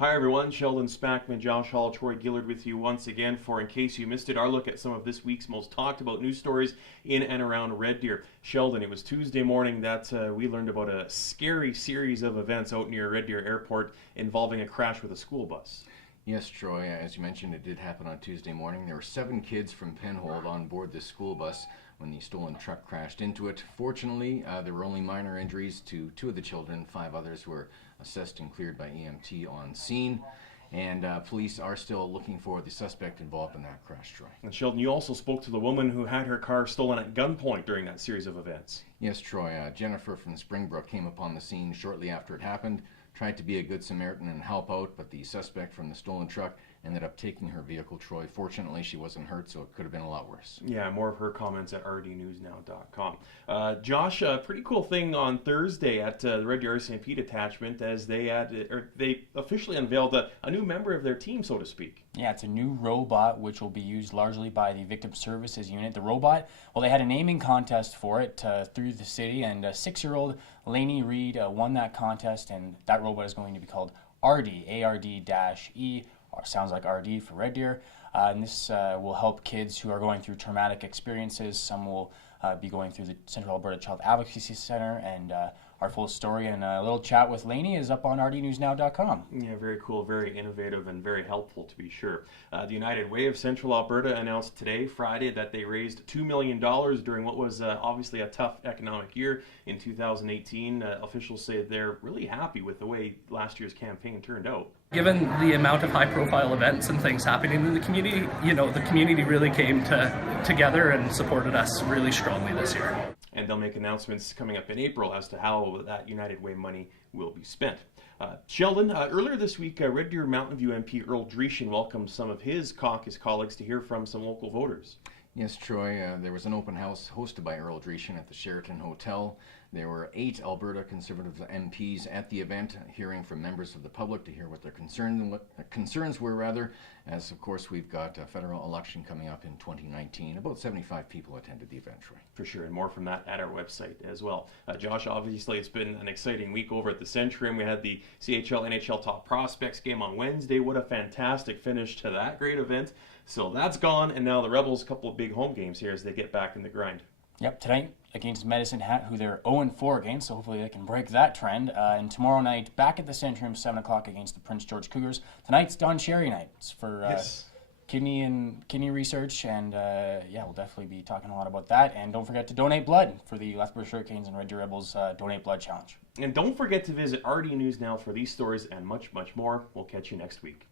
Hi everyone, Sheldon Spackman, Josh Hall, Troy Gillard with you once again for In Case You Missed It, our look at some of this week's most talked about news stories in and around Red Deer. Sheldon, it was Tuesday morning that we learned about a scary series of events out near Red Deer Airport involving a crash with a school bus. Yes, Troy, as you mentioned, it did happen on Tuesday morning. There were 7 kids from Penhold on board this school bus when the stolen truck crashed into it. Fortunately, there were only minor injuries to 2 of the children. 5 others were assessed and cleared by EMT on scene. And police are still looking for the suspect involved in that crash, Troy. And Sheldon, you also spoke to the woman who had her car stolen at gunpoint during that series of events. Yes, Troy. Jennifer from Springbrook came upon the scene shortly after it happened, tried to be a good Samaritan and help out, but the suspect from the stolen truck ended up taking her vehicle, Troy. Fortunately, she wasn't hurt, so it could have been a lot worse. Yeah, more of her comments at rdnewsnow.com. Josh, a pretty cool thing on Thursday at the Red Deer RCMP detachment as they officially unveiled a new member of their team, so to speak. Yeah, it's a new robot which will be used largely by the Victim Services Unit. The robot, well, they had a naming contest for it through the city, and 6-year-old Lainey Reed won that contest, and that robot is going to be called RD, ARD-E, or sounds like RD for Red Deer. And this will help kids who are going through traumatic experiences. Some will be going through the Central Alberta Child Advocacy Center, and our full story and a little chat with Lainey is up on rdnewsnow.com. Yeah, very cool, very innovative, and very helpful to be sure. The United Way of Central Alberta announced today, Friday, that they raised $2 million during what was obviously a tough economic year in 2018. Officials say they're really happy with the way last year's campaign turned out. Given the amount of high-profile events and things happening in the community, the community really came together and supported us really strongly this year. And they'll make announcements coming up in April as to how that United Way money will be spent. Sheldon, earlier this week, Red Deer Mountain View MP Earl Dreeshen welcomed some of his caucus colleagues to hear from some local voters. Yes, Troy, there was an open house hosted by Earl Dreeshen at the Sheraton Hotel. There were 8 Alberta Conservative MPs at the event, hearing from members of the public to hear what their concerns were, as of course we've got a federal election coming up in 2019. About 75 people attended the event, Troy. For sure, and more from that at our website as well. Josh, obviously it's been an exciting week over at the Centurion. We had the CHL NHL Top Prospects game on Wednesday. What a fantastic finish to that great event. So that's gone, and now the Rebels, a couple of big home games here as they get back in the grind. Yep, tonight against Medicine Hat, who they're 0-4 against, so hopefully they can break that trend. And tomorrow night, back at the Centurion, 7 o'clock against the Prince George Cougars. Tonight's Don Cherry night. It's for kidney research, and we'll definitely be talking a lot about that. And don't forget to donate blood for the Lethbridge Hurricanes and Red Deer Rebels Donate Blood Challenge. And don't forget to visit RD News Now for these stories and much, much more. We'll catch you next week.